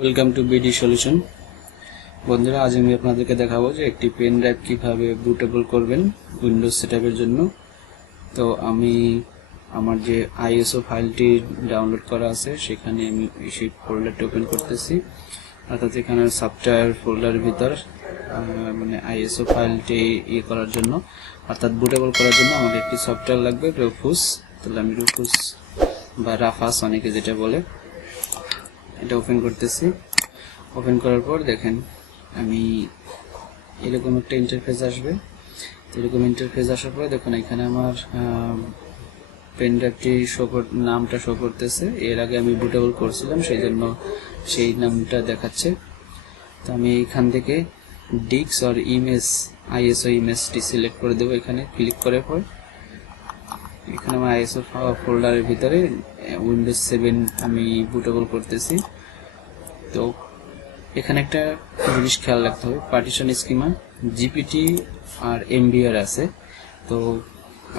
Welcome to BD solution. বন্ধুরা, আজ আমি আপনাদেরকে দেখাবো যে একটি পেন ড্রাইভ কীভাবে বুটেবল করবেন উইন্ডোজ সেটআপের জন্য। তো আমি আমার যে আইএসও ফাইলটি ডাউনলোড করা আছে সেখানে আমি সেই ফোল্ডারটি ওপেন করতেছি। অর্থাৎ এখানে সফটওয়্যার ফোল্ডারের ভিতর মানে আইএসও ফাইলটি করার জন্য অর্থাৎ বুটেবল করার জন্য আমাদের একটি সফটওয়্যার লাগবে, রুফুস। তাহলে আমি রুফুস বা রাফাস অনেকে যেটা বলে, এটা ওপেন করতেছি। ওপেন করার পর দেখেন আমি এরকম একটা ইন্টারফেস আসবে। এরকম ইন্টারফেস আসার পরে দেখুন এখানে আমার পেন ড্রাইভটি নামটা শো করতেছে। এর আগে আমি বুটেবল করছিলাম সেই জন্য সেই নামটা দেখাচ্ছে। তো আমি এখান থেকে ডিস্ক আর ইমেজ আইএসও ইমেজটি সিলেক্ট করে দেবো। এখানে ক্লিক করার পর এখানে আমার আইএসও ফোল্ডারের ভিতরে উইন্ডোজ 7 আমি বুটেবল করতেছি। তো এখানে একটা জিনিস খেয়াল রাখতে হবে, পার্টিশন স্কিমা জিপিটি আর এমবিআর আছে। তো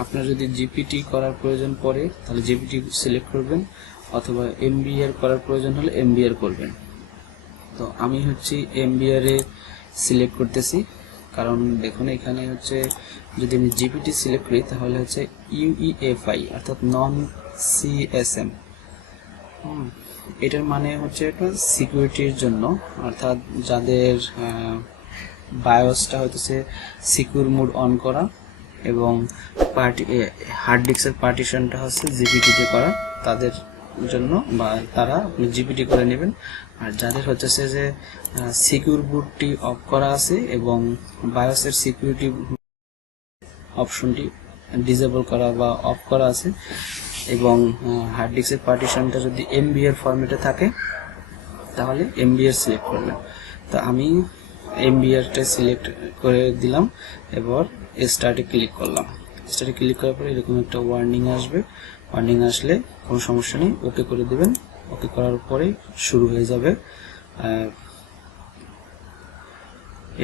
আপনার যদি জিপিটি করার প্রয়োজন পড়ে তাহলে জিপিটি সিলেক্ট করবেন, অথবা এমবিআর করার প্রয়োজন হলে এমবিআর করবেন। তো আমি এমবিআর এ সিলেক্ট করতেছি, কারণ দেখুন এখানে যদি আমি জিপিটি সিলেক্ট করি তাহলে ইউইএফআই অর্থাৎ নন সিএসএম। এটার মানে এটা সিকিউরিটির জন্য, অর্থাৎ যাদের বায়োসটা সিকিউর মোড অন করা এবং হার্ড ডিস্কের পার্টিশনটা জিপিটিতে করা, তাদের জন্য বা তারা জিপিটি করে নেবেন। আর যাদের যে সিকিউর বুটটি অফ করা আছে এবং বায়োসের সিকিউরিটি অপশনটি ডিসেবল করা বা অফ করা আছে এবং হার্ড ডিস্কের পার্টিশনটা যদি এমবিআর ফরম্যাটে থাকে তাহলে এমবিআর সিলেক্ট করবেন। তো আমি এমবিআরটা সিলেক্ট করে দিলাম। এবার স্টার্টে ক্লিক করলাম। স্টার্টে ক্লিক করার পরে এরকম একটা ওয়ার্নিং আসবে। ওয়ার্নিং আসলে কোনো সমস্যা নেই, ওকে করে দেবেন। ওকে করার পরে শুরু হয়ে যাবে।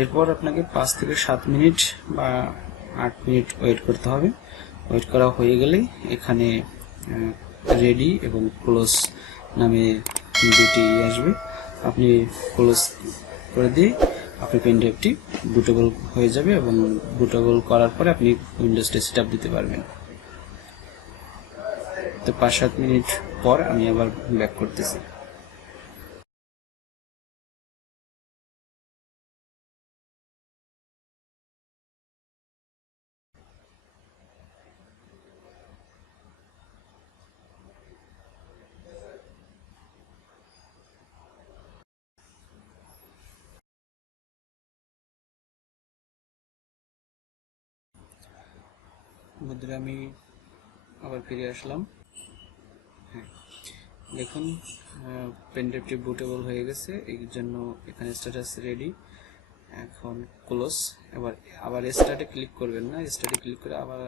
এরপর আপনাকে 5 থেকে 7 মিনিট বা 8 মিনিট ওয়েট করতে হবে। ওয়েট করা হয়ে গেলে এখানে রেডি এবং ক্লোজ নামে দুটি আসবে। আপনি ক্লোজ করে দিয়ে আপনি পেন ড্রাইভটি বুটেবল হয়ে যাবে এবং বুটেবল করার পরে আপনি উইন্ডোজটা সেটআপ দিতে পারবেন। তো 5-7 মিনিট পর আমি আবার ব্যাক করতেছি। বন্ধুরা, আমি আবার ফিরে আসলাম। হ্যাঁ, দেখুন পেন ড্রাইভটি বুটেবল হয়ে গেছে। এই জন্য এখানে স্ট্যাটাস রেডি, এখন ক্লোজ। আবার স্টার্টে ক্লিক করবেন না, স্টার্টে ক্লিক করে আবার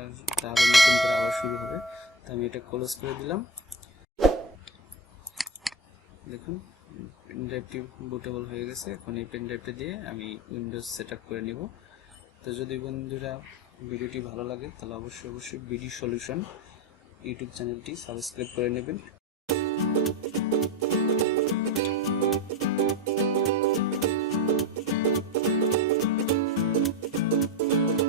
তাহলে নতুন করে আবার শুরু হবে। তো আমি এটা ক্লোজ করে দিলাম। দেখুন পেন ড্রাইভটি বুটেবল হয়ে গেছে। এখন এই পেন ড্রাইভটা দিয়ে আমি উইন্ডোজ সেটআপ করে নিব। তো যদি বন্ধুরা ভিডিওটি ভালো লাগে তাহলে অবশ্যই বিডি সলিউশন ইউটিউব চ্যানেলটি সাবস্ক্রাইব করে নেবেন।